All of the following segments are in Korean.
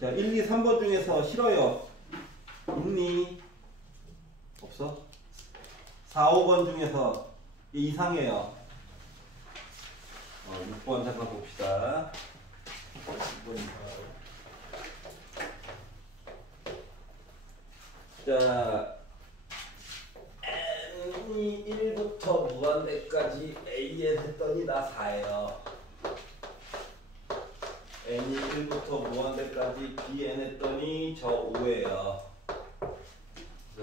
자, 1, 2, 3번 중에서 싫어요. 있니? 없어? 4, 5번 중에서 이상해요. 6번 잠깐 봅시다. 6번인가? 자, n이 1부터 무한대까지 an 했더니 나 4예요. n이 1부터 무한대까지 bn 했더니 저 5예요.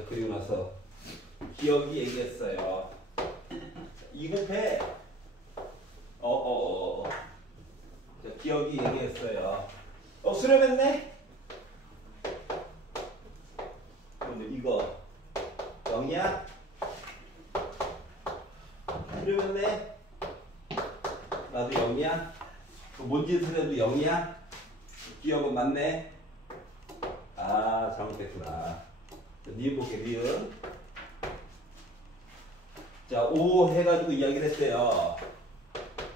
그리고 나서 기억이 얘기했어요. 2 곱해. 기억이 얘기했어요. 수렴했네? 그럼 이거 0이야? 수렴했네? 나도 0이야? 뭔 짓을 해도 0이야? 기억은 맞네? 아, 잘못됐구나. 니은 볼게, 니은. 자, 5 해가지고 이야기를 했어요.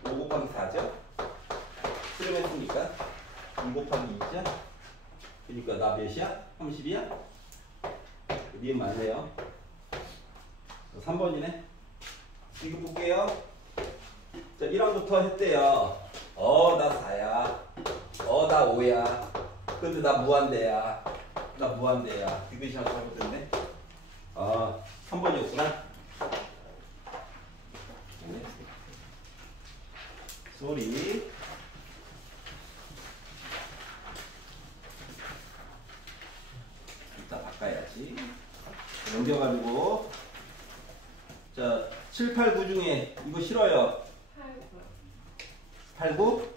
5 곱하기 4죠? 수렴했으니까 2 곱하기 2죠? 그러니까 나 몇이야? 30이야? 니은 맞네요. 3번이네. 이거 볼게요. 자, 1항부터 했대요. 나 4야. 나 5야. 근데 나 무한대야. 나 무한대야. 이것이 잘못됐네. 3번이었구나. 쏘리. 이따 바꿔야지. 넘겨가지고. 자, 7, 8, 9 중에 이거 싫어요. 8, 9?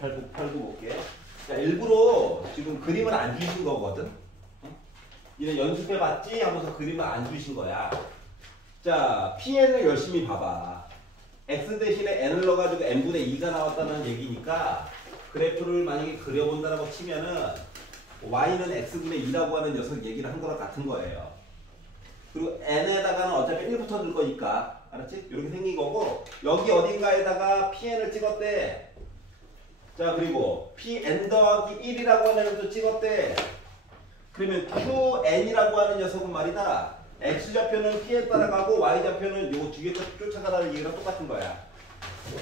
8, 9 볼게. 자, 일부러 지금 그림을 안 주신 거거든. 이는 연습해봤지? 하면서 그림을 안 주신 거야. 자, PN을 열심히 봐봐. X 대신에 N을 넣어가지고 N분의 2가 나왔다는 얘기니까 그래프를 만약에 그려본다라고 치면은 Y는 X분의 2라고 하는 녀석 얘기를 한 거랑 같은 거예요. 그리고 N에다가는 어차피 1부터 넣을 거니까. 알았지? 이렇게 생긴 거고, 여기 어딘가에다가 PN을 찍었대. 자, 그리고 PN 더하기 1이라고 하는 것도 찍었대. 그러면 QN이라고 하는 녀석은 말이다. X좌표는 P에 따라가고 Y좌표는 요 뒤에 쫓아가라는 얘기랑 똑같은 거야.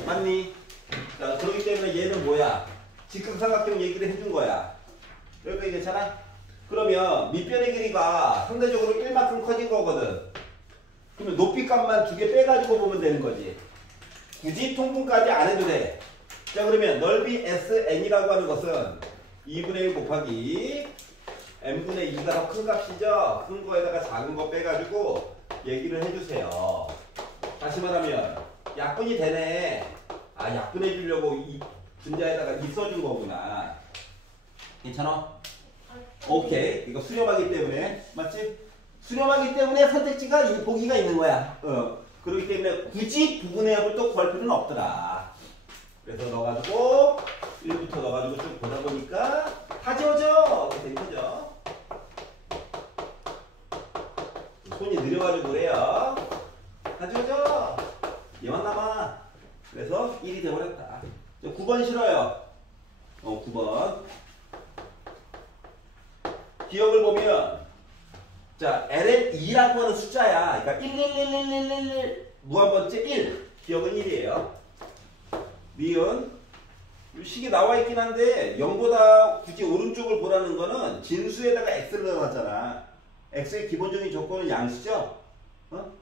맞니? 자, 그렇기 때문에 얘는 뭐야? 직각삼각형 얘기를 해준 거야. 여기까지 괜찮아? 그러면 밑변의 길이가 상대적으로 1만큼 커진 거거든. 그러면 높이 값만 2개 빼가지고 보면 되는 거지. 굳이 통분까지 안 해도 돼. 자, 그러면 넓이 SN이라고 하는 것은 2분의 1 곱하기 n분의 2가 더 큰 값이죠. 큰 거에다가 작은 거 빼가지고 얘기를 해주세요. 다시 말하면 약분이 되네. 아, 약분해 주려고 이 분자에다가 이 써준 거구나. 괜찮아? 오케이. 이거 수렴하기 때문에 맞지? 수렴하기 때문에 선택지가 보기가 있는 거야. 그렇기 때문에 굳이 부분의 합을 또 구할 필요는 없더라. 그래서 넣어가지고 1부터 넣어가지고 쭉 보다 보니까 다 지워져. 그래서 이거죠. 손이 느려가지고 그래요. 다 지워져. 얘만 남아. 그래서 1이 돼버렸다. 9번 싫어요. 9번. 기억을 보면 자, LN2라고 하는 숫자야. 그러니까 1111111 무한번째 1. 기억은 1이에요. 니은 식이 나와 있긴 한데 0보다 굳이 오른쪽을 보라는 거는 진수에다가 x를 넣어놨잖아. x의 기본적인 조건은 양수죠.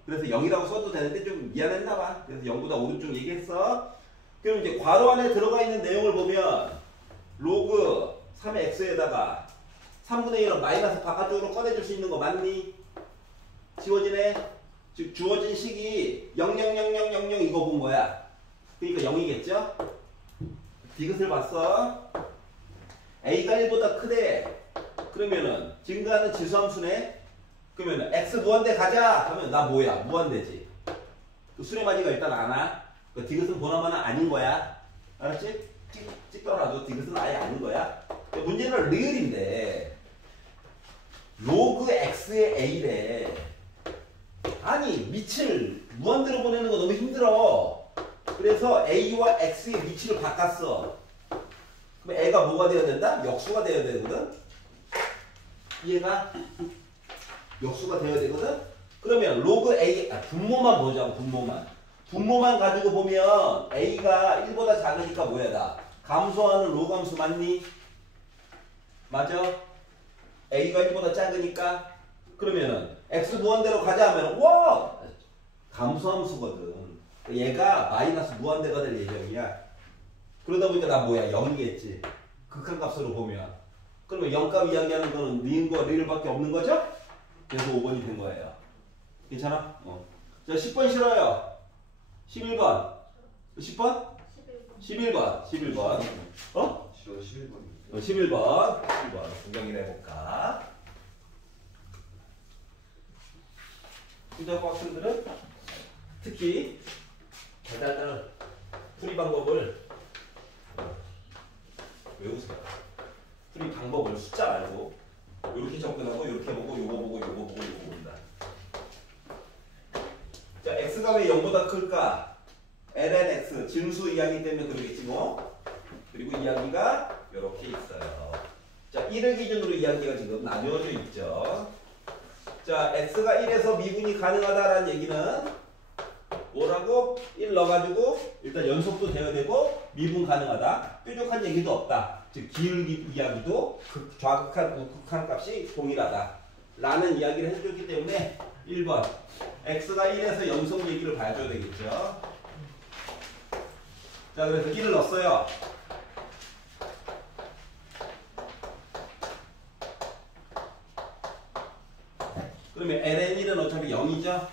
그래서 0이라고 써도 되는데 좀 미안했나 봐. 그래서 0보다 오른쪽 얘기했어. 그럼 이제 괄호 안에 들어가 있는 내용을 보면 로그 3의 x에다가 3분의 1은 마이너스 바깥쪽으로 꺼내줄 수 있는 거 맞니? 지워지네? 즉 주어진 식이 00000 이거 본 거야. 그러니까 0이겠죠? 디귿을 봤어. a가 1보다 크대. 그러면은 증가하는 지수함수네. 그러면 x 무한대 가자 하면 나 뭐야? 무한대지. 그 수렴하지가 일단 안 와. 그 디귿은 보나마나 아닌 거야. 알았지? 찍더라도 디귿은 아예 아닌 거야. 문제는 리을인데 로그 x의 a래. 아니 밑을 무한대로 보내는 거 너무 힘들어. 그래서 a와 x의 위치를 바꿨어. 그럼 애가 뭐가 되어야 된다? 역수가 되어야 되거든. 얘가 역수가 되어야 되거든. 그러면 로그 A 분모만 보자고. 분모만 가지고 보면 A가 1보다 작으니까 뭐야 다 감소하는 로그 함수 맞니? 맞아? A가 1보다 작으니까 그러면은 X 무한대로 가자 하면 와! 감소함수거든. 얘가 마이너스 무한대가 될 예정이야. 그러다 보니까 나 뭐야? 0이겠지. 극한값으로 보면. 그러면 0값 이야기하는 거는 니은과 리을밖에 없는 거죠? 그래서 5번이 된 거예요. 괜찮아? 자, 10번 싫어요. 11번. 10번? 11번. 11번. 어? 11번. 11번. 11번. 구경이나 해볼까? 수저학생들은 특히 달달달 풀이 방법을 외우세요. 풀이 방법을 숫자 말고 이렇게 접근하고 이렇게 보고 요거 보고 요거 보고 요거 본다. 자, x가 왜 0보다 클까? ln x 진수 이야기 때문에 그러겠지 뭐. 그리고 이야기가 이렇게 있어요. 자, 1을 기준으로 이야기가 지금 나뉘어져 있죠. 자, x가 1에서 미분이 가능하다라는 얘기는 뭐라고? 1 넣어가지고 일단 연속도 되어야 되고 미분 가능하다. 뾰족한 얘기도 없다. 즉 기울기 이야기도 좌극한 우극한 값이 동일하다. 라는 이야기를 해줬기 때문에 1번 x가 1에서 연속 얘기를 봐줘야 되겠죠. 자, 그래서 1을 넣었어요. 그러면 ln1은 어차피 0이죠.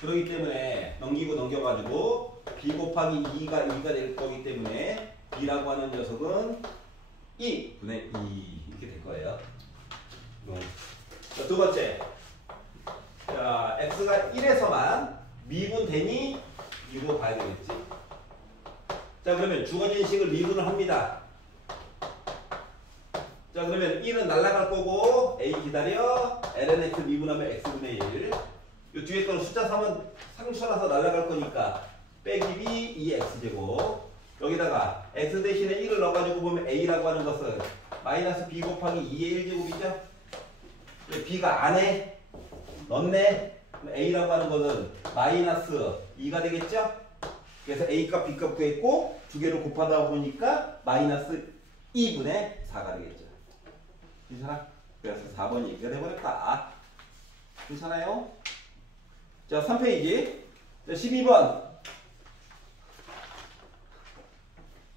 그렇기 때문에 넘기고 넘겨가지고 b 곱하기 2가 될 거기 때문에 b라고 하는 녀석은 2분의 2 이렇게 될 거예요. 자, 두 번째. 자, x가 1에서만 미분되니 이거 봐야 되겠지. 자, 그러면 주어진 식을 미분을 합니다. 자, 그러면 1은 날아갈 거고 a 기다려 ln x 미분하면 x분의 1. 이 뒤에 거는 숫자 3은 상수라서 날아갈 거니까 빼기 b 2x제곱. 여기다가 x 대신에 1을 넣어가지고 보면 a라고 하는 것은 마이너스 b 곱하기 2의 1제곱이죠. b가 안에 넣네. a라고 하는 것은 마이너스 2가 되겠죠. 그래서 a값 b값 구했고 두 개를 곱하다 보니까 마이너스 2분의 4가 되겠죠. 괜찮아? 그래서 4번이 얘기가 돼버렸다. 괜찮아요? 자, 3페이지. 자, 12번.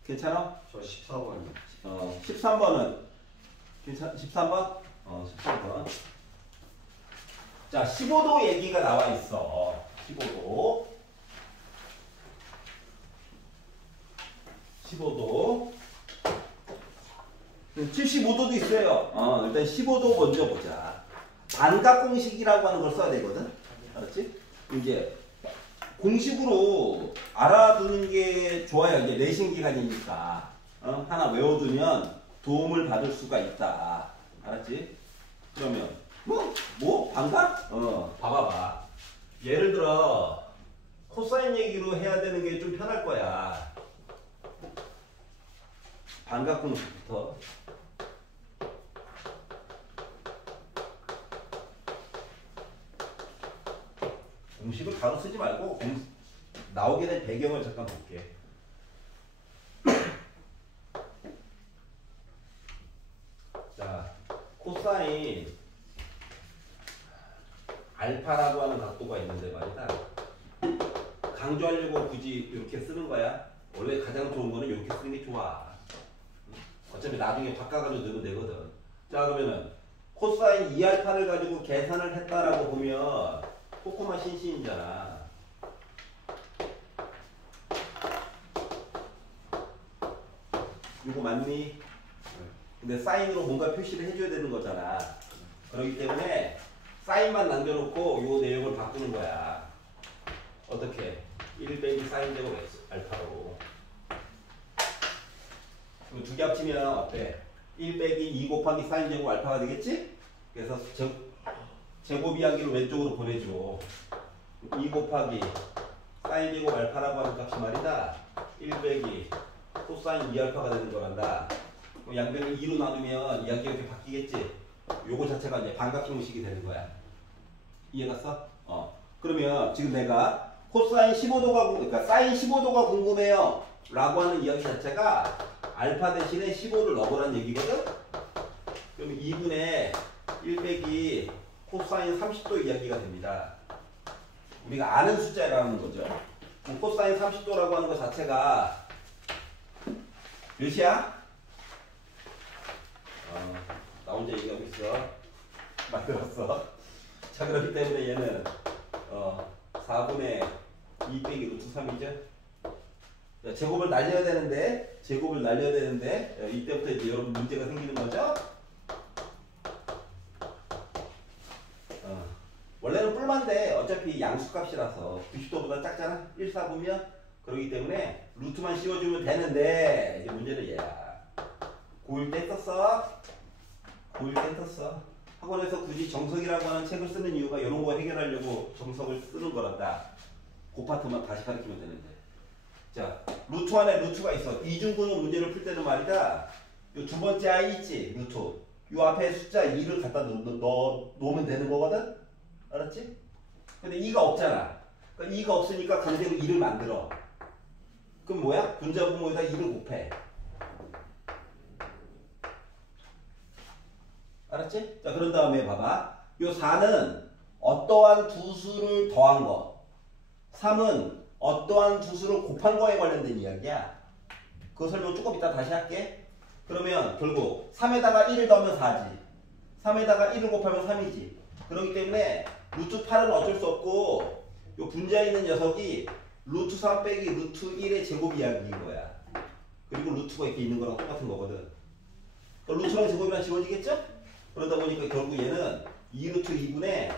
괜찮아? 저 14번이요. 13번은 괜찮? 13번? 13번. 자, 15도 얘기가 나와 있어. 15도. 15도. 75도도 있어요. 일단 15도 먼저 보자. 반각 공식이라고 하는 걸 써야 되거든. 알았지? 이제 공식으로 알아두는 게 좋아요. 이제 내신 기간이니까 하나 외워두면 도움을 받을 수가 있다. 알았지? 그러면 뭐 반각? 봐봐봐. 예를 들어 코사인 얘기로 해야 되는 게 좀 편할 거야. 반각 공식부터. 공식을 바로 쓰지 말고 나오게 된 배경을 잠깐 볼게. 자, 코사인 알파라고 하는 각도가 있는데 말이다. 강조하려고 굳이 이렇게 쓰는 거야. 원래 가장 좋은 거는 이렇게 쓰는 게 좋아. 어차피 나중에 바꿔가지고 넣으면 되거든. 자, 그러면은 코사인 2알파를 가지고 계산을 했다라고 보면 코코마 신신이잖아. 이거 맞니? 근데 사인으로 뭔가 표시를 해줘야 되는 거잖아. 그렇기 때문에 사인만 남겨놓고 이 내용을 바꾸는 거야. 어떻게? 1 빼기 사인 제곱 알파로. 그럼 두 개 합치면 어때? 1 빼기 2 곱하기 사인 제곱 알파가 되겠지? 그래서 제곱 이야기를 왼쪽으로 보내줘. 2 곱하기 사인 제곱 알파라고 하는 값이 말이다. 1 빼기 코사인 2알파가 되는 거란다. 그럼 양변을 2로 나누면 이야기가 이렇게 바뀌겠지. 요거 자체가 이제 반각 형식이 되는 거야. 이해갔어? 그러면 지금 내가 코사인 15도가 그러니까 사인 15도가 궁금해요 라고 하는 이야기 자체가 알파 대신에 15를 넣으라는 얘기거든. 그러면 2분의 1 빼기 코사인 30도 이야기가 됩니다. 우리가 아는 숫자라는 거죠. 그럼 코사인 30도라고 하는 것 자체가 몇이야? 나 혼자 얘기하고 있어. 만들었어. 자, 그렇기 때문에 얘는 4분의 2 빼기 루트 3이죠. 제곱을 날려야 되는데 이때부터 이제 여러분 문제가 생기는 거죠. 원래는 뿔만데 어차피 양수값이라서 90도보다 작잖아. 1, 4분면 그렇기 때문에 루트만 씌워주면 되는데 이제 문제는 얘야. 고1 때 썼어. 학원에서 굳이 정석이라고 하는 책을 쓰는 이유가 이런 거 해결하려고 정석을 쓰는 거란다. 그 파트만 다시 가르치면 되는데. 자, 루트 안에 루트가 있어. 이중근호 문제를 풀 때는 말이다. 요 두 번째 i 있지? 루트. 요 앞에 숫자 2를 갖다 놓으면 되는 거거든? 알았지? 근데 2가 없잖아. 그러니까 2가 없으니까 강제로 2를 만들어. 그럼 뭐야? 분자분모에다 2를 곱해. 알았지? 자, 그런 다음에 봐봐. 요 4는 어떠한 두 수를 더한 거. 3은 어떠한 두 수를 곱한 거에 관련된 이야기야. 그 설명 조금 이따 다시 할게. 그러면 결국 3에다가 1을 더하면 4지. 3에다가 1을 곱하면 3이지. 그렇기 때문에 루트 8은 어쩔 수 없고 요 분자에 있는 녀석이 루트 3 빼기 루트 1의 제곱 이야기인 거야. 그리고 루트가 이렇게 있는 거랑 똑같은 거거든. 루트랑 제곱이랑 지워지겠죠? 그러다 보니까 결국 얘는 2루트 2분의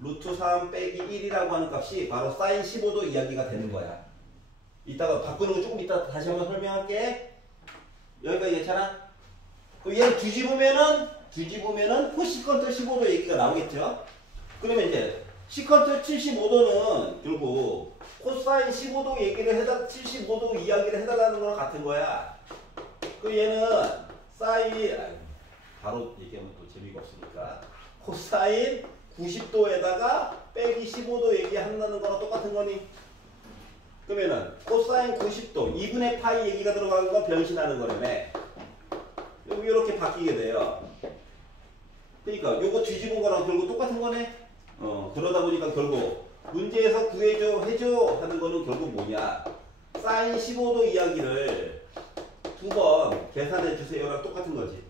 루트 3 빼기 1이라고 하는 값이 바로 사인 15도 이야기가 되는 거야. 이따가 바꾸는 거 조금 이따 다시 한번 설명할게. 여기까지 괜찮아? 얘를 뒤집으면은 코시컨트 15도 얘기가 나오겠죠? 그러면 이제 시컨트 75도는 결국 코사인 15도 얘기를 75도 이야기를 해달라는 거랑 같은 거야. 그 얘는 사인 바로 얘기하면 또 재미가 없으니까 코사인 90도에다가 빼기 15도 얘기한다는 거랑 똑같은 거니? 그러면은 코사인 90도 2분의 파이 얘기가 들어가는 건 변신하는 거라며. 이렇게 바뀌게 돼요. 그러니까 요거 뒤집은 거랑 결국 똑같은 거네. 그러다 보니까 결국 문제에서 구해줘 해줘 하는 거는 결국 뭐냐? 사인 15도 이야기를 두 번 계산해 주세요랑 똑같은 거지.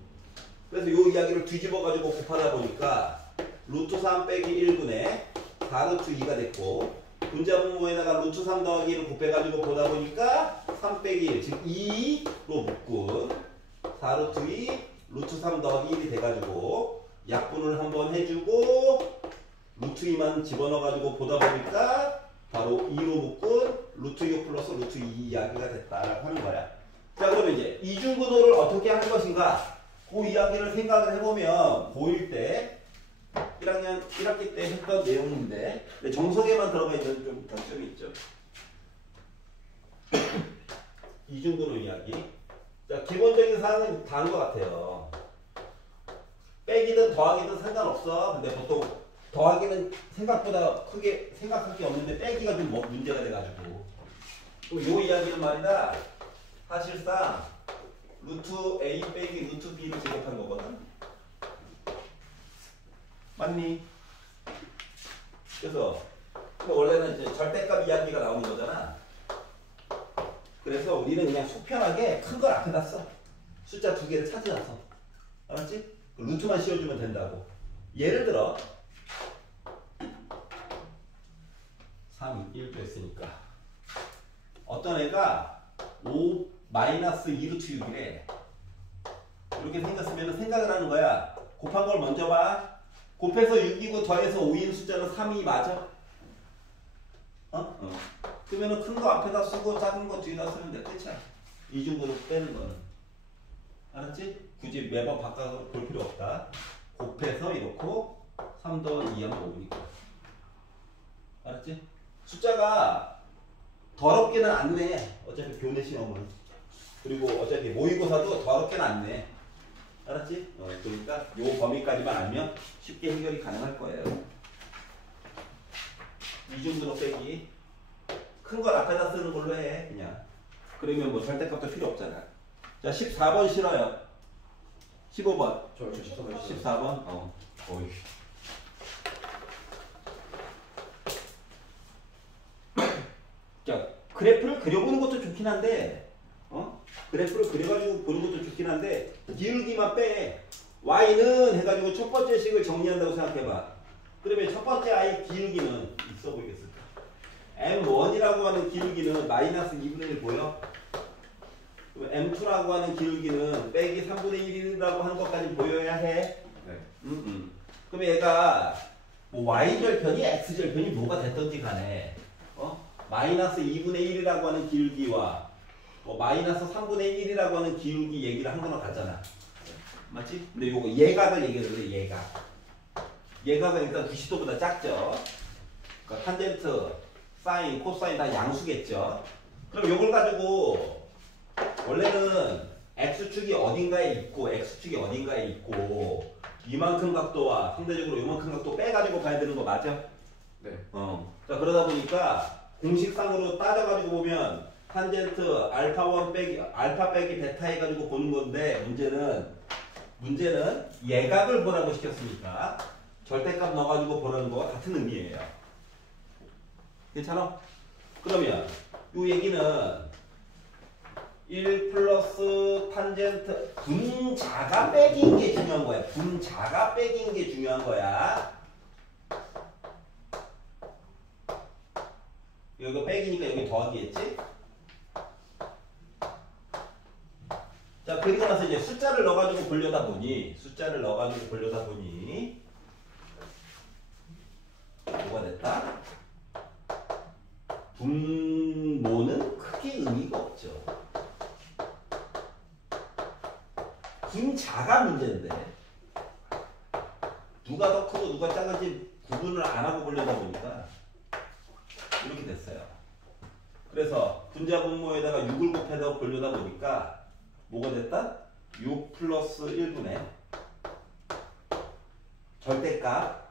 그래서 요 이야기를 뒤집어 가지고 곱하다 보니까 루트 3 빼기 1분의 4루트 2가 됐고 분자분모에다가 루트 3 더하기 1을 곱해 가지고 보다 보니까 3 빼기 1 즉 2로 묶은 4루트 2 루트 3 더하기 1이 돼가지고 약분을 한번 해주고 루트 2만 집어넣어 가지고 보다 보니까 바로 2로 묶은 루트 6 플러스 루트 2 이야기가 됐다라고 하는 거야. 자, 그러면 이제 이중근호를 어떻게 할 것인가? 그 이야기를 생각을 해보면 고1 때 1학기 때 했던 내용인데 정석에만 들어가 있는 좀 단점이 있죠. 이중근호 이야기. 자, 기본적인 사항은 다 한 것 같아요. 빼기든 더하기든 상관없어. 근데 보통 더하기는 생각보다 크게 생각할 게 없는데 빼기가 좀 문제가 돼가지고. 그럼 요 이야기는 말이다. 사실상 루트 A 빼기 루트 B를 제곱한 거거든. 맞니? 그래서 원래는 이제 절대값 이야기가 나오는 거잖아. 그래서 우리는 그냥 속편하게 큰 걸 앞에다 써. 숫자 두 개를 찾아서. 알았지? 루트만 씌워주면 된다고. 예를 들어 3, 1도 했으니까 어떤 애가 5 마이너스 2루트 6이래. 이렇게 생겼으면 생각을 하는 거야. 곱한 걸 먼저 봐. 곱해서 6이고 더해서 5인 숫자는 3이 맞아? 그러면은 큰 거 앞에다 쓰고 작은 거 뒤에다 쓰면 돼. 끝이야. 이중으로 빼는 거는. 알았지? 굳이 매번 바꿔 볼 필요 없다. 곱해서 이렇고 3 더하기 2하면 5니까. 알았지? 숫자가 더럽게는 안 내. 어차피 교내 시험은. 그리고 어차피 모의고사도 더럽게 낫네. 알았지? 그러니까 요 범위까지만 알면 쉽게 해결이 가능할 거예요. 이중근호 빼기. 큰 걸 앞에다 쓰는 걸로 해, 그냥. 그러면 뭐 절대값도 필요 없잖아. 자, 14번 싫어요. 15번. 저 14번. 14번? 어이. 자, 그래프를 그려보는 것도 좋긴 한데, 그래프를 그려가지고 보는 것도 좋긴 한데, 기울기만 빼. y는 해가지고 첫 번째 식을 정리한다고 생각해봐. 그러면 첫 번째 i 기울기는 있어 보이겠을까? m1이라고 하는 기울기는 마이너스 2분의 1 보여? m2라고 하는 기울기는 빼기 3분의 1이라고 하는 것까지 보여야 해. 네. 그럼 얘가 뭐 y절편이 x절편이 뭐가 됐던지 간에 마이너스 2분의 1이라고 하는 기울기와 뭐 마이너스 3분의 1이라고 하는 기울기 얘기를 한 거랑 같잖아. 맞지? 근데 요거 예각을 얘기해도 예각. 예각은 일단 90도보다 작죠. 그러니까 탄젠트, 사인, 코사인 다 양수겠죠. 그럼 요걸 가지고 원래는 x축이 어딘가에 있고 x축이 어딘가에 있고 이만큼 각도와 상대적으로 이만큼 각도 빼가지고 봐야 되는 거 맞아? 네. 자, 그러다 보니까 공식상으로 따져가지고 보면 탄젠트 알파1 빼기 알파 빼기 베타 해가지고 보는 건데 문제는 예각을 보라고 시켰으니까 절대값 넣어가지고 보라는 거와 같은 의미예요. 괜찮아? 그러면 이 얘기는 1 플러스 탄젠트 분자가 빼기인 게 중요한 거야. 분자가 빼기인 게 중요한 거야. 여기 빼기니까 여기 더하기겠지? 자, 그리고 나서 이제 숫자를 넣어가지고 보려다 보니 뭐가 됐다? 분모는 크게 의미가 없죠. 분자가 문제인데 누가 더 크고 누가 작은지 구분을 안 하고 보려다 보니까 이렇게 됐어요. 그래서 분자 분모에다가 6을 곱해서 보려다 보니까 뭐가 됐다? 6 플러스 1분의 절대값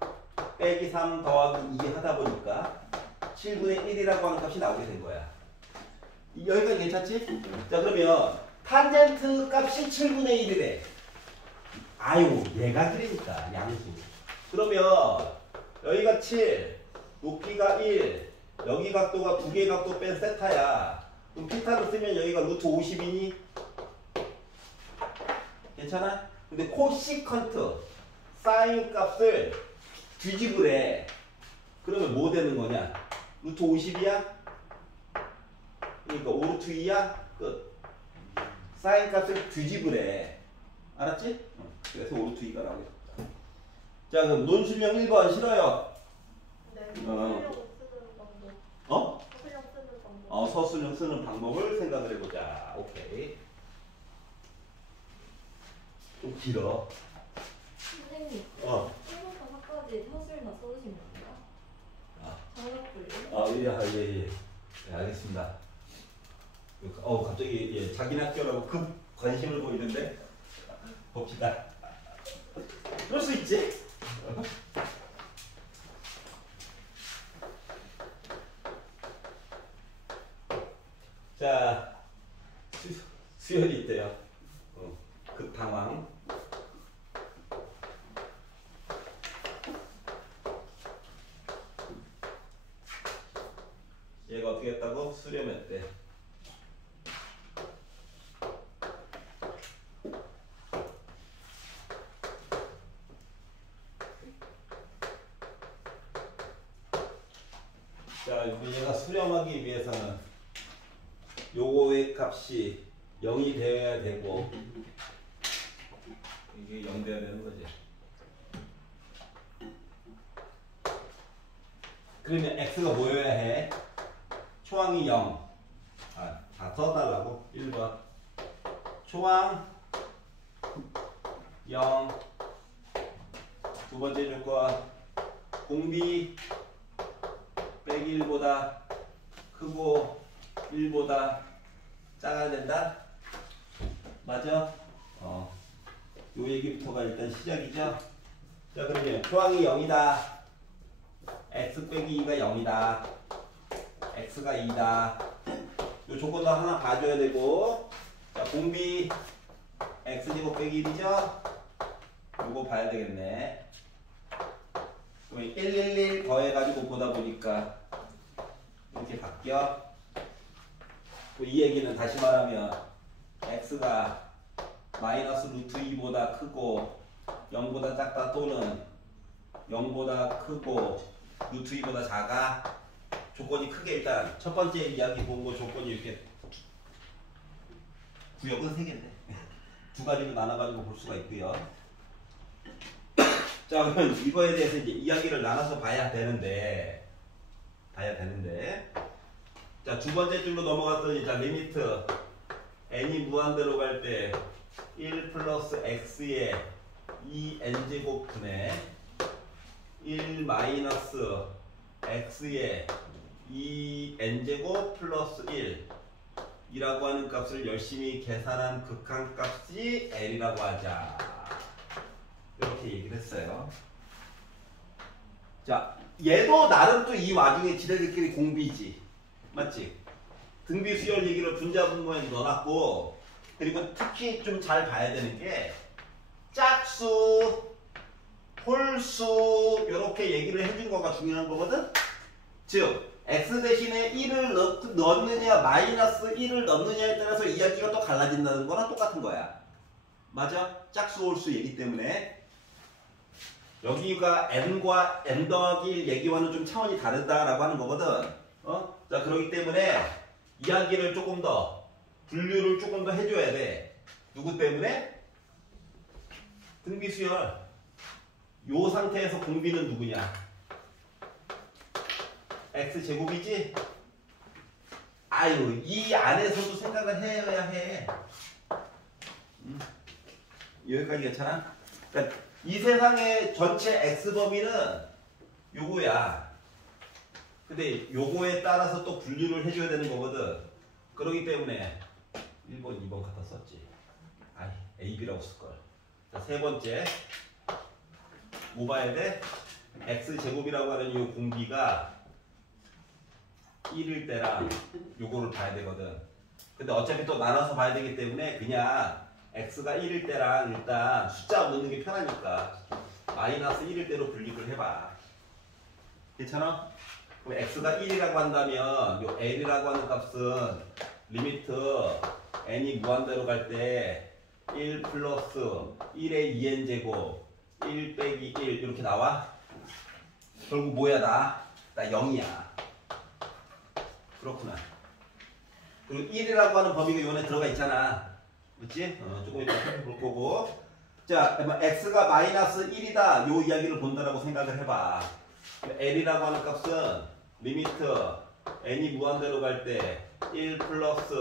빼기 3 더하기 2 하다 보니까 7분의 1이라고 하는 값이 나오게 된 거야. 여기까지 괜찮지? 자, 그러면 탄젠트 값이 7분의 1이래. 아유, 예각이니까 양수. 그러면 여기가 7, 높이가 1, 여기 각도가 2개 각도 뺀 세타야. 그럼 피타를 쓰면 여기가 루트 50이니? 괜찮아? 근데 코시컨트, 사인 값을 뒤집으래. 그러면 뭐 되는 거냐? 루트 50이야? 그러니까 5루트 2야? 끝. 사인 값을 뒤집으래. 알았지? 그래서 5루트 2가 나오겠다. 자, 그럼 논술형 1번 싫어요. 네, 서술형 쓰는 방법. 서술형 쓰는 방법. 서술형 쓰는 방법을 생각을 해보자. 오케이. 좀 길어. 선생님, 1부터 4까지 서술 다 써주시면 안 돼요? 장학불리? 예, 알겠습니다. 갑자기 자기네 학교라고 급 관심을 보이는데 봅시다. 그럴 수 있지? 자, 수열이 있대요. 급당황. 얘가 어떻게 했다고? 수렴했대. 자, 얘가 수렴하기 위해서는 요거의 값이 0이 되어야 되고 이게 0 되어야 되는 거지. 그러면 x가 뭐여야 해? 초항이 0. 다 써달라고. 1번. 초항 0. 두 번째 조건. 공비 빼기 1보다 크고 1보다 작아야 된다. 맞아? 요 얘기부터가 일단 시작이죠. 자, 그러면 표항이 0이다. x 빼기 2가 0이다. x가 2다. 요 조건도 하나 봐줘야 되고, 자, 공비 x제곱 빼기 1이죠? 요거 봐야 되겠네. 그럼 111 더해가지고 보다 보니까 이렇게 바뀌어. 또 이 얘기는 다시 말하면 x가 마이너스 루트 2보다 크고 0보다 작다 또는 0보다 크고 루트 2보다 작아. 조건이 크게 일단 첫 번째 이야기 본 거 조건이 이렇게 구역은 3개인데 두 가지로 나눠가지고 볼 수가 있고요. 자, 그러면 이거에 대해서 이제 이야기를 나눠서 봐야 되는데 자, 두 번째 줄로 넘어갔더니 자, 리미트 n이 무한대로 갈 때 1 플러스 x의 2n제곱 분의 1 마이너스 x의 2n제곱 플러스 1 이라고 하는 값을 열심히 계산한 극한값이 L이라고 하자. 이렇게 얘기를 했어요. 자, 얘도 나름 또 이 와중에 지네들끼리 공비지. 맞지? 등비 수열 얘기를 분자분모에 넣어놨고, 그리고 특히 좀 잘 봐야 되는 게 짝수, 홀수 이렇게 얘기를 해준 거가 중요한 거거든? 즉 x 대신에 1을 넣느냐 마이너스 1을 넣느냐에 따라서 이야기가 또 갈라진다는 거랑 똑같은 거야. 맞아? 짝수 홀수 얘기 때문에 여기가 n과 n 더하기 1 얘기와는 좀 차원이 다르다라고 하는 거거든. 자, 그렇기 때문에 이야기를 조금 더 분류를 조금 더 해줘야 돼. 누구 때문에? 등비수열. 요 상태에서 공비는 누구냐? x제곱이지? 아유, 이 안에서도 생각을 해야 해. 여기까지 괜찮아? 그러니까 이 세상의 전체 x범위는 요거야. 근데 요거에 따라서 또 분류를 해줘야 되는 거거든. 그러기 때문에 1번, 2번 갖다 썼지. 아이, A, B라고 쓸걸. 자, 세 번째. 뭐 봐야 돼? x제곱이라고 하는 요 공비가 1일 때랑 요거를 봐야 되거든. 근데 어차피 또 나눠서 봐야 되기 때문에 그냥 x가 1일 때랑 일단 숫자 넣는 게 편하니까 마이너스 1일 때로 분립을 해봐. 괜찮아? 그럼 x가 1이라고 한다면 요 l이라고 하는 값은 리미트 n이 무한대로 갈 때 1 플러스 1의 2n 제곱 1 빼기 1 이렇게 나와? 결국 뭐야 나 0이야. 그렇구나. 그리고 1이라고 하는 범위가 요 안에 들어가 있잖아. 그렇지? 조금 이따 살펴볼 거고. 자, x가 마이너스 1이다. 요 이야기를 본다라고 생각을 해봐. l이라고 하는 값은 리미트 n이 무한대로 갈 때 1 플러스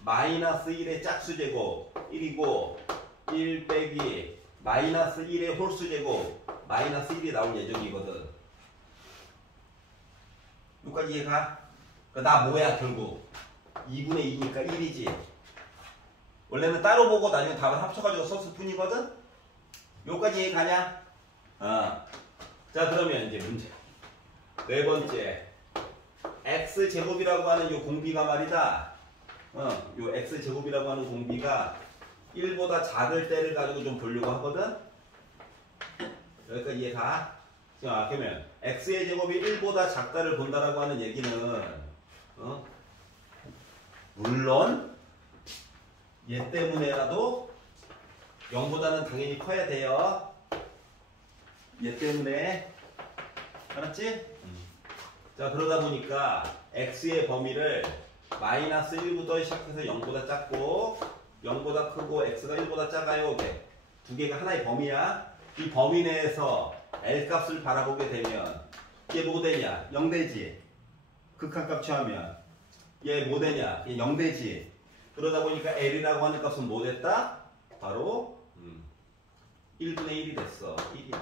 마이너스 1의 짝수제곱 1이고 1 빼기 마이너스 1의 홀수제곱 마이너스 1이 나올 예정이거든. 여기까지 이해가? 나 뭐야 결국 2분의 2니까 1이지. 원래는 따로 보고 나중에 답을 합쳐가지고 썼을 뿐이거든. 여기까지 이해가냐? 자, 그러면 이제 문제 네 번째 x제곱이라고 하는 요 공비가 말이다. 요 x제곱이라고 하는 공비가 1보다 작을 때를 가지고 좀 보려고 하거든. 여기까지 이해가? 자, 그러면 x의 제곱이 1보다 작다를 본다라고 하는 얘기는 물론 얘 때문에라도 0보다는 당연히 커야 돼요. 얘 때문에. 알았지? 자, 그러다 보니까 x의 범위를 마이너스 1부터 시작해서 0보다 작고 0보다 크고 x가 1보다 작아요. 이렇게 두 개가 하나의 범위야. 이 범위 내에서 L 값을 바라보게 되면 얘 뭐 되냐? 0 되지. 극한값 취하면 얘 뭐 되냐? 얘 0 되지. 그러다 보니까 L이라고 하는 값은 뭐 됐다? 바로 1분의 1이 됐어. 1이야.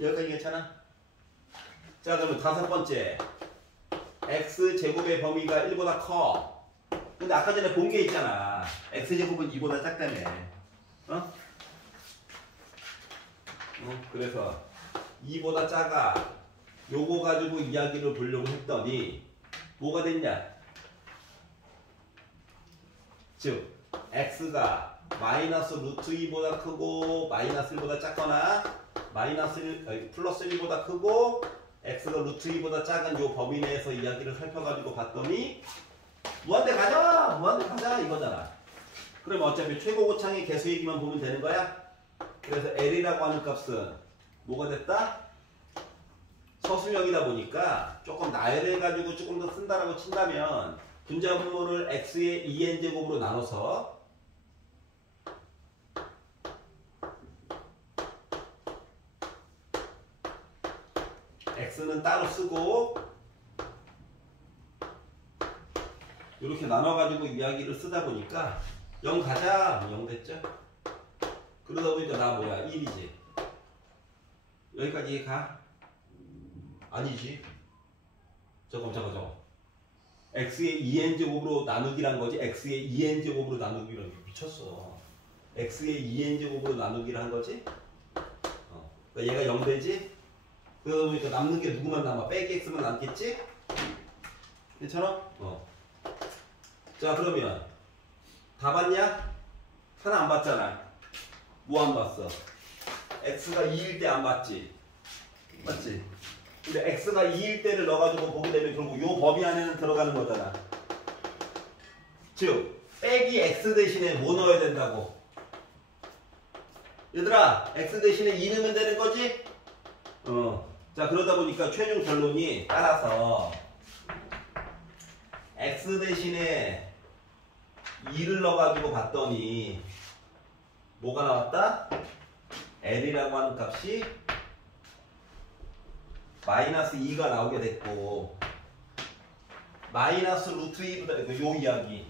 여기까지 괜찮아? 자, 그러면 다섯 번째 x제곱의 범위가 1보다 커. 근데 아까 전에 본 게 있잖아. x제곱은 2보다 작다며. 어? 그래서 2보다 작아. 요거 가지고 이야기를 보려고 했더니 뭐가 됐냐? 즉 x가 마이너스 루트 2보다 크고 마이너스 1보다 작거나 마이너스 1, 플러스 1보다 크고 x가 루트 2보다 작은 요 범위 내에서 이야기를 살펴가지고 봤더니 무한대 가자! 무한대 가자! 이거잖아. 그럼 어차피 최고고창의 개수 얘기만 보면 되는 거야? 그래서 L이라고 하는 값은 뭐가 됐다? 서술형이다 보니까 조금 나열해가지고 조금 더 쓴다라고 친다면 분자분모를 x의 2n제곱으로 나눠서 x는 따로 쓰고 이렇게 나눠가지고 이야기를 쓰다 보니까 0 가자 0 됐죠? 그러다 보니까 나 뭐야 1이지. 여기까지 이해가? 아니지. 잠깐. x의 2n제곱으로 나누기란 거지. x의 2n제곱으로 나누기란 게 미쳤어. x의 2n제곱으로 나누기를 한 거지. 그러니까 얘가 0 되지. 그러다 보니까 남는 게 누구만 남아? 빼기 x만 남겠지? 괜찮아? 자 그러면 다 봤냐? 하나 안 봤잖아. 뭐 안 봤어? x가 2일 때 안 봤지? 맞지? 근데 x가 2일 때를 넣어가지고 보게 되면 결국 요 범위 안에는 들어가는 거잖아. 즉 빼기 x 대신에 뭐 넣어야 된다고? 얘들아 x 대신에 2 넣으면 되는 거지? 자 그러다 보니까 최종 결론이 따라서 x 대신에 2를 넣어가지고 봤더니 뭐가 나왔다? L이라고 하는 값이 마이너스 2가 나오게 됐고 마이너스 루트 2보다 요 이야기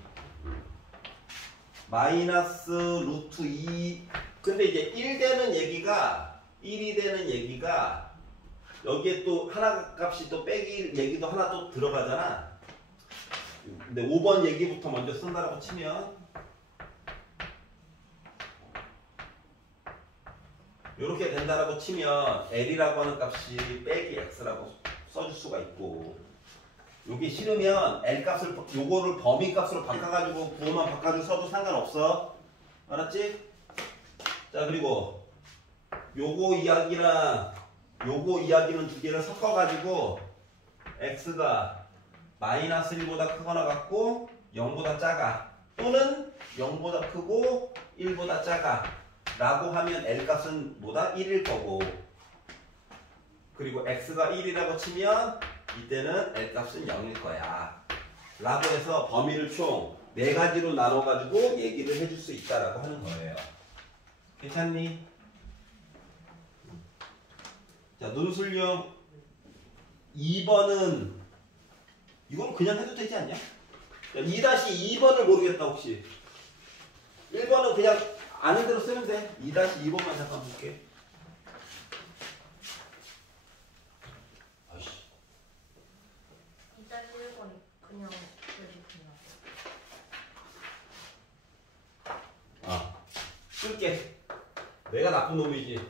마이너스 루트 2 근데 이제 1 되는 얘기가 1이 되는 얘기가 여기에 또 하나 값이 또 빼기 얘기도 하나 또 들어가잖아. 근데 5번 얘기부터 먼저 쓴다라고 치면 이렇게 된다라고 치면 L이라고 하는 값이 빼기 X라고 써줄 수가 있고 여기 싫으면 L 값을 요거를 범위 값으로 바꿔가지고 구호만 바꿔서 써도 상관없어. 알았지? 자 그리고 요거 이야기랑 요거 이야기는 두 개를 섞어가지고 X가 마이너스 1보다 크거나 같고 0보다 작아 또는 0보다 크고 1보다 작아 라고 하면 L값은 뭐다? 1일 거고 그리고 X가 1이라고 치면 이때는 L값은 0일 거야 라고 해서 범위를 총 4가지로 나눠가지고 얘기를 해줄 수 있다라고 하는 거예요. 괜찮니? 자 논술용 2번은 이건 그냥 해도 되지 않냐? 2-2번을 모르겠다 혹시 1번은 그냥 아는 대로 쓰면 돼. 2-2번만 잠깐 볼게. 아이씨. 2-1번 그냥 쓸게. 내가 나쁜 놈이지.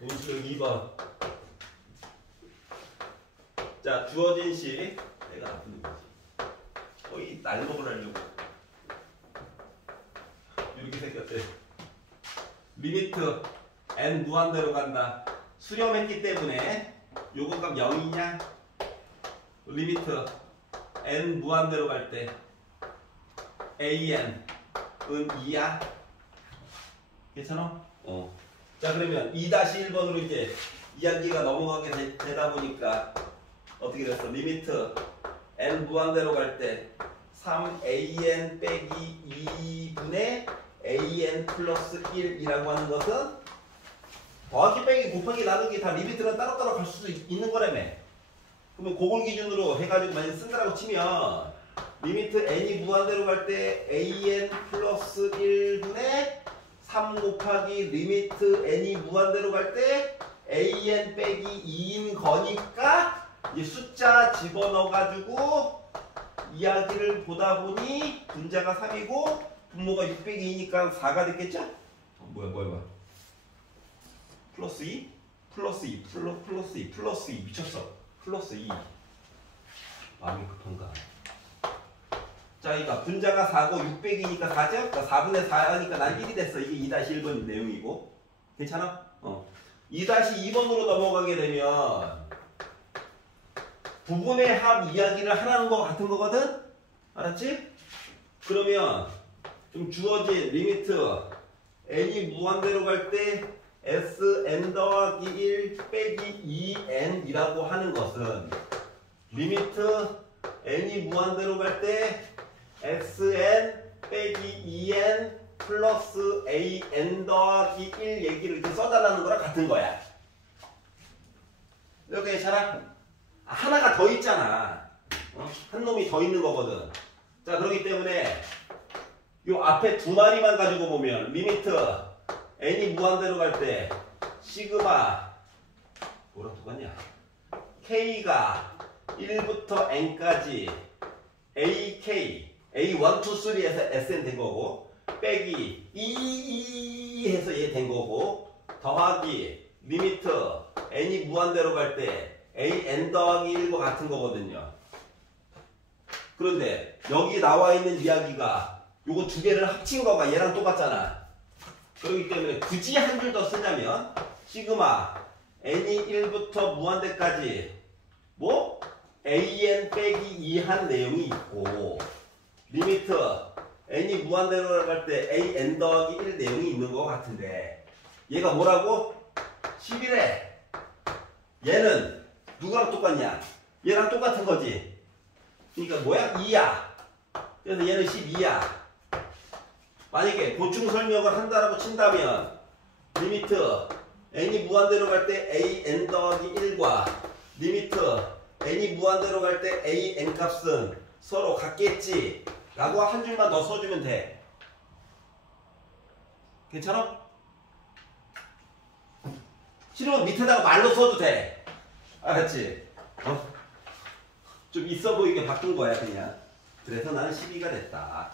논술용 2번. 자 주어진 시 내가 나쁜 놈이지. 거의 날 먹으려고 이렇게 생겼대. 리미트 n 무한대로 간다. 수렴했기 때문에 요거 값 0이냐? 리미트 n 무한대로 갈 때 an은 2야? 괜찮아? 자 그러면 2-1번으로 이제 이야기가 넘어가게 되다 보니까 어떻게 됐어? 리미트 n 무한대로 갈 때 3an 빼기 2분의 an 플러스 1이라고 하는 것은 더하기 빼기 곱하기 나누기 다 리미트는 따로따로 갈 수도 있는 거라며. 그러면 그걸 기준으로 해가지고 만약 쓴다라고 치면 리미트 n이 무한대로 갈 때 an 플러스 1분의 3 곱하기 리미트 n이 무한대로 갈 때 an 빼기 2인 거니까 이 숫자 집어넣어가지고 이야기를 보다 보니 분자가 3이고 분모가 602니까 4가 됐겠죠? 뭐야 플러스 2? 플러스 2 플러스 2 플러스 2 미쳤어. 플러스 2 마음이 급한가. 자, 그러니까 분자가 4고 600이니까 4죠? 그러니까 4분의 4니까 난 1이 됐어. 이게 2-1번 내용이고. 괜찮아? 2-2번으로 넘어가게 되면 부분의 합 이야기를 하라는 거 같은 거거든? 알았지? 그러면 좀 주어진 리미트 n이 무한대로 갈 때 Sn 더하기 1 빼기 2n이라고 하는 것은 리미트 n이 무한대로 갈 때 Sn 빼기 2n 플러스 an 더하기 1 얘기를 이렇게 써달라는 거랑 같은 거야. 이렇게 괜찮아? 하나가 더 있잖아. 한 놈이 더 있는 거거든. 자, 그렇기 때문에 요 앞에 두 마리만 가지고 보면 리미트 n이 무한대로 갈 때 시그마 뭐랑 똑같냐? k가 1부터 n까지 ak a1, 2, 3에서 sn 된 거고 빼기 2 해서 얘 된 거고 더하기 리미트 n이 무한대로 갈 때 an 더하기 1과 같은 거거든요. 그런데 여기 나와 있는 이야기가 요거 두 개를 합친 거가 얘랑 똑같잖아. 그렇기 때문에 굳이 한 줄 더 쓰자면 시그마 n이 1부터 무한대까지 뭐 an 빼기 2 한 내용이 있고 리미트 n이 무한대로 갈 때 an 더하기 1 내용이 있는 거 같은데 얘가 뭐라고? 11에 얘는 누구랑 똑같냐? 얘랑 똑같은 거지. 그러니까 뭐야? 2야. 그래서 얘는 12야. 만약에 보충 설명을 한다라고 친다면 리미트 n이 무한대로 갈 때 an 더하기 1과 리미트 n이 무한대로 갈 때 an 값은 서로 같겠지 라고 한 줄만 더 써주면 돼. 괜찮아? 싫으면 밑에다가 말로 써도 돼. 알았지? 좀 있어 보이게 바꾼 거야 그냥. 그래서 나는 12가 됐다.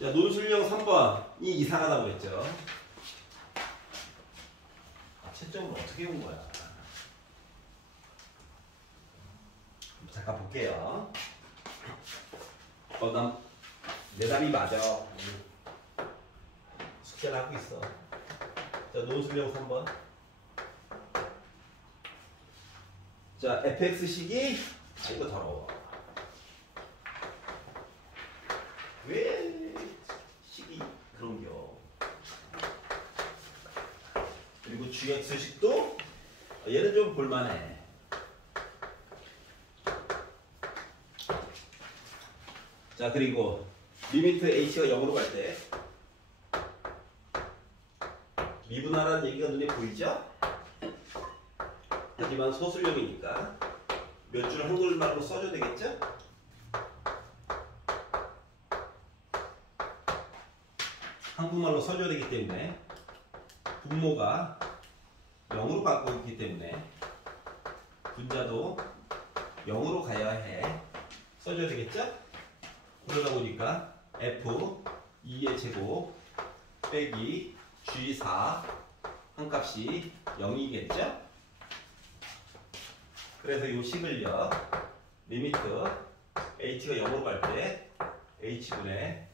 자, 논술형 3번이 이상하다고 했죠. 채점을 어떻게 온 거야? 잠깐 볼게요. 내 답이 맞아. 숙제를 하고 있어. 자, 논술형 3번. 자, fx식이 이거 더러워. 왜 식이 그런겨? 그리고 gx식도 얘는 좀 볼만해. 자, 그리고 리미트 h가 0으로 갈 때 미분하라는 얘기가 눈에 보이죠? 하지만 소술형이니까 몇 줄 한글말로 써줘야 되겠죠? 한국말로 써줘야 되기 때문에 분모가 0으로 갖고 있기 때문에 분자도 0으로 가야 해. 써줘야 되겠죠? 그러다 보니까 f 2의 제곱 빼기 g4 한 값이 0이겠죠? 그래서 이 식을요 리미트 h가 0으로 갈 때 h분의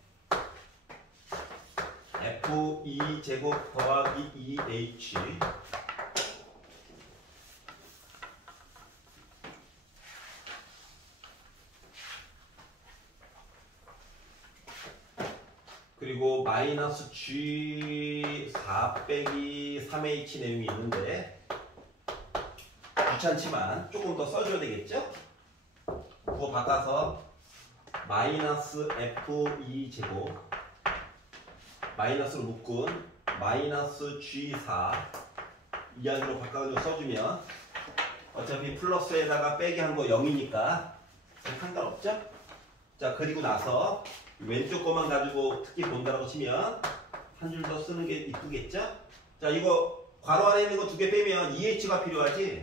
f2 제곱 더하기 2h 그리고 마이너스 g4 빼기 3h 내용이 있는데 귀찮지만 조금 더 써줘야 되겠죠? 그거 바꿔서 마이너스 f2 제곱 마이너스로 묶은 마이너스 g4 이하로 바꿔가지고 써주면 어차피 플러스에다가 빼기 한 거 0이니까 상관없죠? 자, 그리고 나서 왼쪽 거만 가지고 특히 본다라고 치면 한 줄 더 쓰는 게 이쁘겠죠? 자, 이거 괄호 안에 있는 거 두 개 빼면 2h가 필요하지?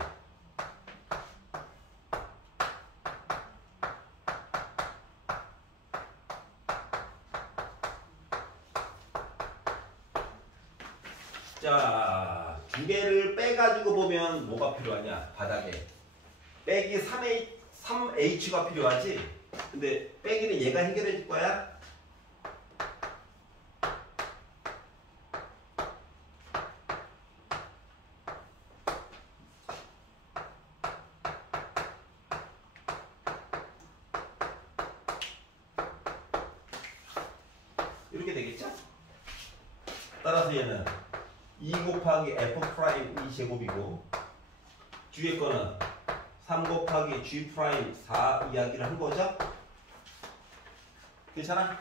자, 두 개를 빼가지고 보면 뭐가 필요하냐? 바닥에. 빼기 3H가 필요하지? 근데 빼기는 얘가 해결해 줄 거야? 이렇게 되겠죠? 따라서 얘는 2 곱하기 F 프라임 2제곱이고 뒤에 거는 3 곱하기 G 프라임 4 이야기를 한 거죠? 괜찮아?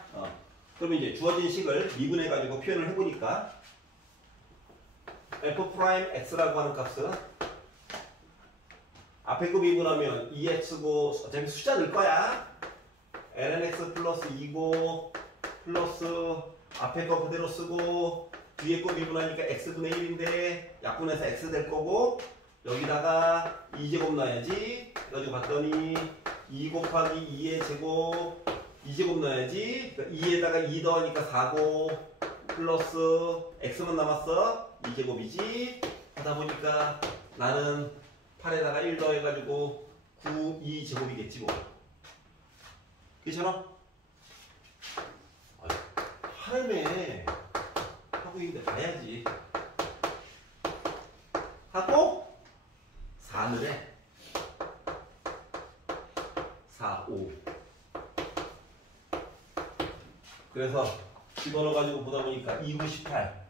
그러면 이제 주어진 식을 미분해 가지고 표현을 해보니까 F 프라임 X라고 하는 값은 앞에 거 미분하면 2X고 어차피 숫자 넣을 거야. lnx 플러스 2고 플러스 앞에 거 그대로 쓰고 뒤에 거 미분하니까 x분의 1인데 약분해서 x 될 거고 여기다가 2제곱 넣어야지. 그래가지고 봤더니 2 곱하기 2의 제곱 2제곱 넣어야지. 그러니까 2에다가 2 더하니까 4고 플러스 x만 남았어. 2제곱이지. 하다 보니까 나는 8에다가 1 더해가지고 9, 2제곱이겠지 뭐. 괜찮아? 하루에 하고 있는데 봐야지. 하고 4를 해. 4, 5. 그래서 집어넣어가지고 보다 보니까 2, 9, 18.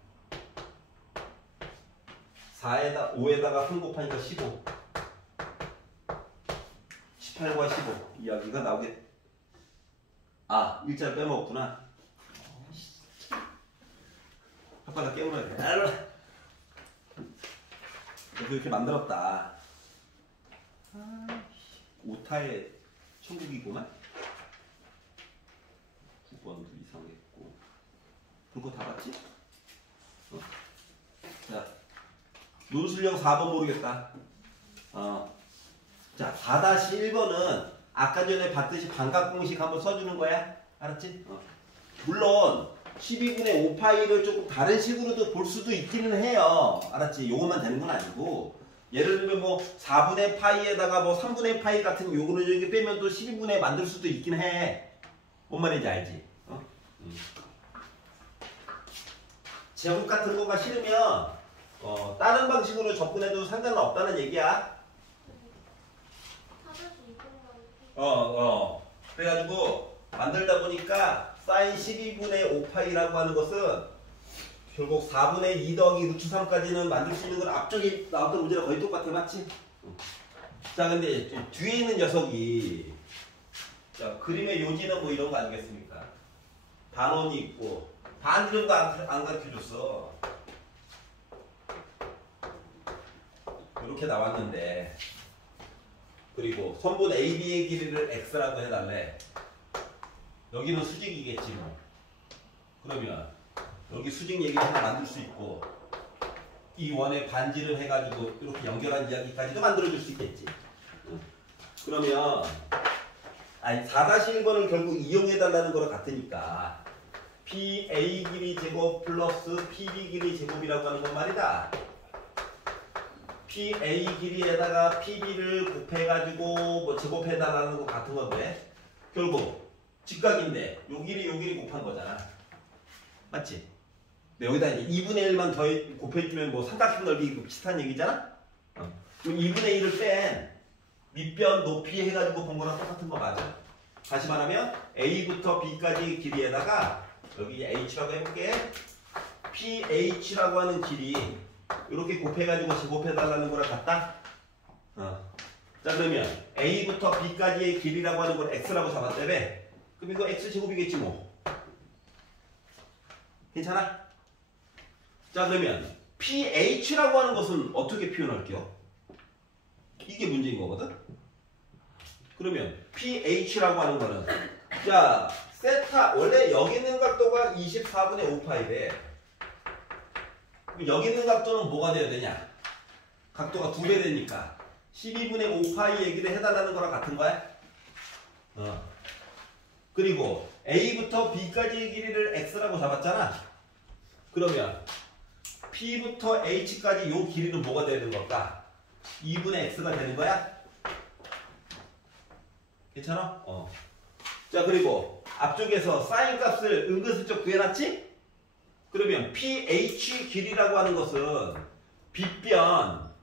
5에다가 3 곱하니까 15. 18과 15. 이야기가 나오게. 아, 일자를 빼먹었구나. 혓바닥 깨물어야 돼. 이렇게 만들었다. 오타의 천국이구만. 9번도 이상했고. 그거 다 봤지? 자, 논술형 4번 모르겠다. 자, 4-1번은 아까 전에 봤듯이 반값공식 한번 써주는 거야. 알았지? 물론 12분의 5파이를 조금 다른 식으로도 볼 수도 있기는 해요. 알았지? 요것만 되는 건 아니고 예를 들면 뭐 4분의 파이에다가 뭐 3분의 파이 같은 요거를 이렇게 빼면 또 12분의 만들 수도 있긴 해. 뭔 말인지 알지? 제곱 같은 거가 싫으면 다른 방식으로 접근해도 상관은 없다는 얘기야. 그래가지고 만들다 보니까 사인 12분의 5파이라고 하는 것은 결국 4분의 2 더하기 루트 3까지는 만들 수 있는 건 앞쪽에 나왔던 문제랑 거의 똑같아. 맞지? 자, 근데 뒤에 있는 녀석이 자, 그림의 요지는 뭐 이런 거 아니겠습니까? 반원이 있고 반 이런 거 안 가르쳐줬어. 이렇게 나왔는데 그리고 선분 AB의 길이를 X라고 해달래. 여기는 수직이겠지 뭐. 그러면 여기 수직 얘기를 하나 만들 수 있고 이 원의 반지를 해가지고 이렇게 연결한 이야기까지도 만들어줄 수 있겠지. 그러면 4-1번을 결국 이용해달라는 거랑 같으니까 PA 길이 제곱 플러스 PB 길이 제곱이라고 하는 건 말이다. PA 길이에다가 PB를 곱해가지고 뭐 제곱해달라는 거 같은 건데 결국 직각인데 요 길이 곱한 거잖아. 맞지? 근데 여기다 이제 2분의 1만 더 곱해주면 뭐 삼각형 넓이 비슷한 얘기잖아? 그럼 2분의 1을 뺀 밑변 높이 해가지고 본 거랑 똑같은 거 맞아. 다시 말하면 A부터 B까지 길이에다가 여기 H라고 해볼게. PH라고 하는 길이 이렇게 곱해가지고 제곱해달라는 거랑 같다? 자, 그러면 A부터 B까지의 길이라고 하는 걸 X라고 잡았다며? 그럼 이거 X제곱이겠지 뭐. 괜찮아? 자, 그러면 PH라고 하는 것은 어떻게 표현할게요? 이게 문제인 거거든? 그러면 PH라고 하는 거는 자, 세타 원래 여기 있는 각도가 24분의 5파이래. 그럼 여기 있는 각도는 뭐가 돼야 되냐? 각도가 2배 되니까 12분의 5파이 얘기를 해달라는 거랑 같은 거야? 그리고 A부터 B까지의 길이를 X라고 잡았잖아. 그러면 P부터 H까지 요 길이는 뭐가 되는 걸까? 2분의 X가 되는 거야? 괜찮아? 자, 그리고 앞쪽에서 사인 값을 은근슬쩍 구해놨지? 그러면 PH 길이라고 하는 것은 빗변에다가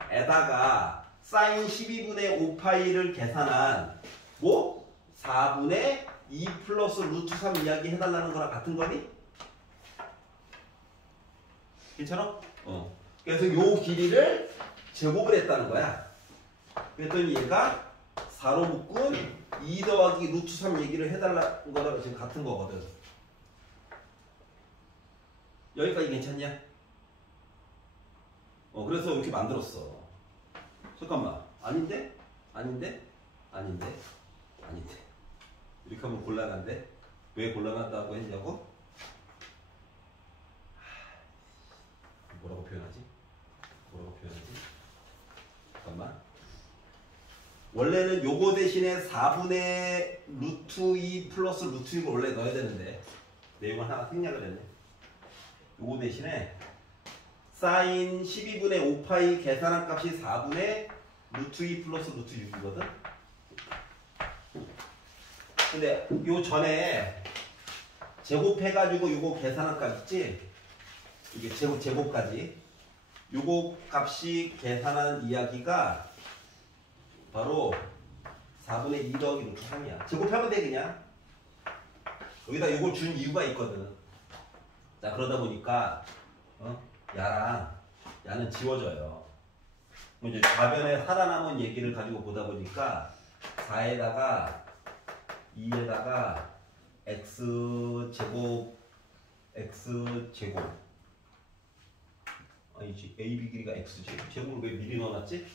사인 12분의 5파이를 계산한 뭐? 4분의 2 플러스 루트 3 이야기 해달라는 거랑 같은 거니? 괜찮아? 그래서 요 길이를 제곱을 했다는 거야. 그랬더니 얘가 4로 묶은 2 더하기 루트 3 얘기를 해달라는 거랑 지금 같은 거거든. 여기까지 괜찮냐? 그래서 이렇게 만들었어. 잠깐만. 아닌데? 아닌데? 아닌데? 아닌데? 이렇게 하면 곤란한데? 왜 곤란하다고 했냐고? 뭐라고 표현하지? 뭐라고 표현하지? 잠깐만. 원래는 요거 대신에 4분의 루트 2 플러스 루트 6을 원래 넣어야 되는데 내용을 하나 생략을 했네. 요거 대신에 사인 12분의 5파이 계산한 값이 4분의 루트 2 플러스 루트 6이거든. 근데 요 전에 제곱해가지고 요거 계산한 값 있지? 이게 제곱까지 요거 값이 계산한 이야기가 바로 4분의 2 더하기 루트 3이야. 제곱하면 돼 그냥. 여기다 요걸 준 이유가 있거든. 자, 그러다 보니까 야랑 야는 지워져요. 이제 좌변에 살아남은 얘기를 가지고 보다 보니까 4에다가 2에다가 x제곱 아니지, AB 길이가 x제곱 제곱을 왜 미리 넣어놨지?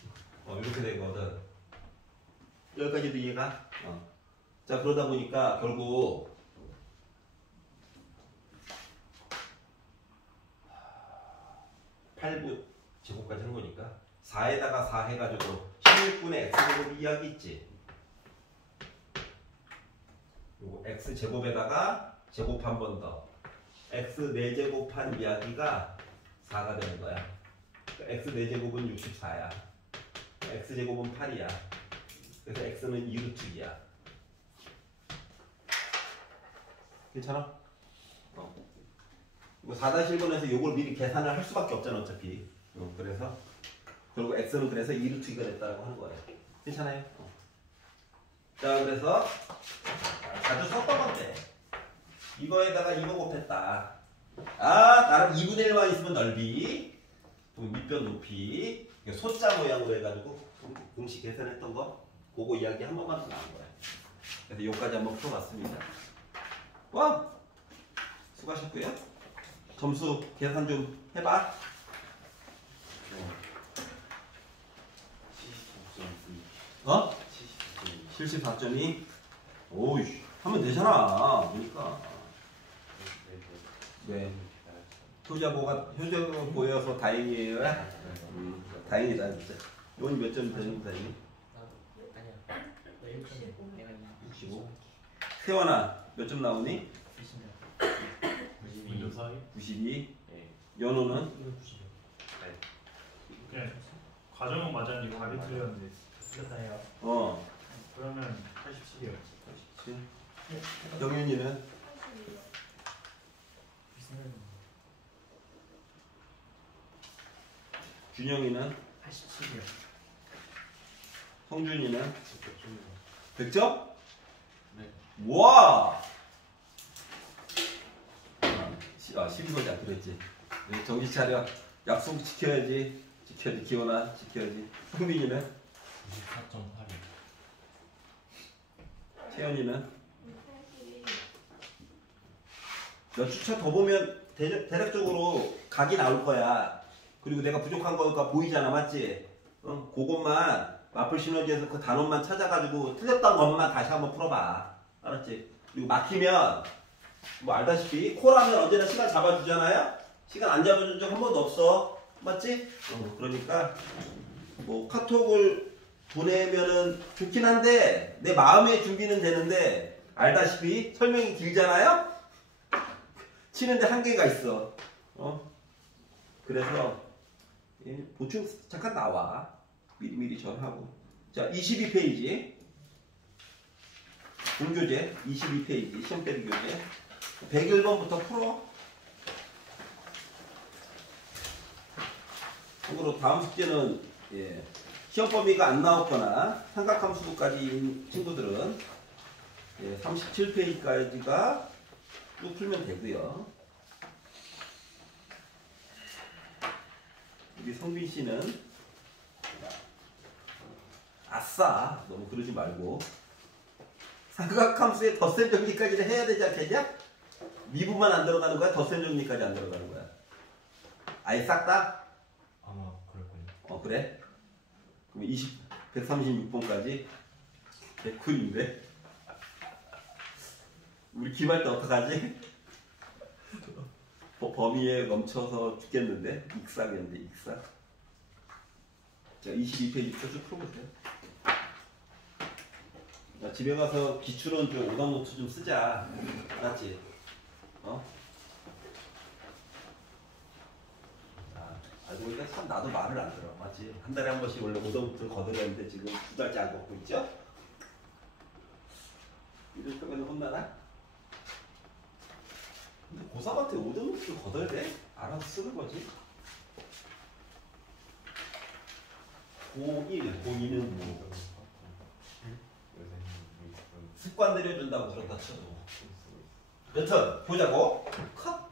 이렇게 되거든. 여기까지도 이해가? 자, 그러다 보니까 결국 8분 제곱까지 한 거니까 4에다가 4 해가지고 16분의 x제곱 이야기 있지? 요거 x제곱에다가 제곱 한 번 더 x 4제곱한 이야기가 4가 되는 거야. 그러니까 x 4제곱은 64야. x제곱은 8이야. 그래서 x는 2루트이야. 괜찮아? 이거 4-1번에서 요걸 미리 계산을 할 수밖에 없잖아 어차피. 그래서 결국 x는 그래서 2루트가 됐다고 하는 거예요. 괜찮아요? 자, 그래서 자주 섞어면 돼. 이거에다가 이거 곱했다. 나름 2분의 1만 있으면 넓이, 밑변 높이, 소자 모양으로 해가지고 공식 계산했던 거, 그거 이야기 한 번만 더 나온 거야. 그래서 여기까지 한번 풀어봤습니다. 와! 수고하셨고요. 점수 계산 좀 해봐. 74점이? 오이, 하면 되잖아. 보니까. 네. 효자가 보여서 다행이에요. 다행이다, 진짜. 이건 몇 점 되는 다행이? 65. 세원아, 몇 점 나오니? 92. 연호는? 그냥 과정은 맞았는데 이거 답이 틀렸는데 틀렸다요. 그러면 87이요. 87. 영윤이는? 준영이는? 87이요. 성준이는? 100점? 네. 와! 12번째 그랬지. 정신 차려. 약속 지켜야지. 기원아 지켜야지. 흥민이는? 24.8. 채연이는? 몇 주차 더 보면 대략적으로 각이 나올 거야. 그리고 내가 부족한 거가 보이잖아, 맞지? 그것만 마플 시너지에서 그 단원만 찾아가지고 틀렸던 것만 다시 한번 풀어봐. 알았지? 그리고 막히면 뭐 알다시피 콜하면 언제나 시간 잡아주잖아요? 시간 안 잡아준 적 한 번도 없어. 맞지? 그러니까 뭐 카톡을 보내면은 좋긴 한데 내 마음의 준비는 되는데 알다시피 설명이 길잖아요? 치는데 한계가 있어. 그래서 예, 보충 잠깐 나와. 미리미리 전하고. 자, 22페이지. 본교재 22페이지 시험 때리 교재 101번부터 풀어. 참고로 다음 숙제는 예, 시험 범위가 안 나왔거나 삼각함수까지인 친구들은 예, 37페이지까지가 쭉 풀면 되고요. 우리 성빈 씨는 아싸 너무 그러지 말고 삼각함수의 덧셈 정리까지는 해야 되지 않겠냐? 미분만 안 들어가는 거야? 덧셈 정리까지 안 들어가는 거야? 아예 싹 다? 아마 그럴걸요. 그래? 그럼 136번까지 개꿀인데? 우리 기말 때 어떡하지? 범위에 넘쳐서 죽겠는데? 익사겠는데 익사? 자, 22페이지부터 쭉 풀어보세요. 자, 집에 가서 기출은 좀 오답 노트 좀 쓰자. 알았지? 알고 보니까 참 나도 말을 안 들어. 맞지? 한 달에 한 번씩 원래 오답 노트를 거들었는데 지금 2달째 안 걷고 있죠? 이럴 거면 혼나나? 근데 고3한테 오답 노트를 거둬야 돼? 알아서 쓰는 거지. 고1, 고2는 뭐 습관 들여준다고 그런다 쳐도 여튼 보자고. 컷.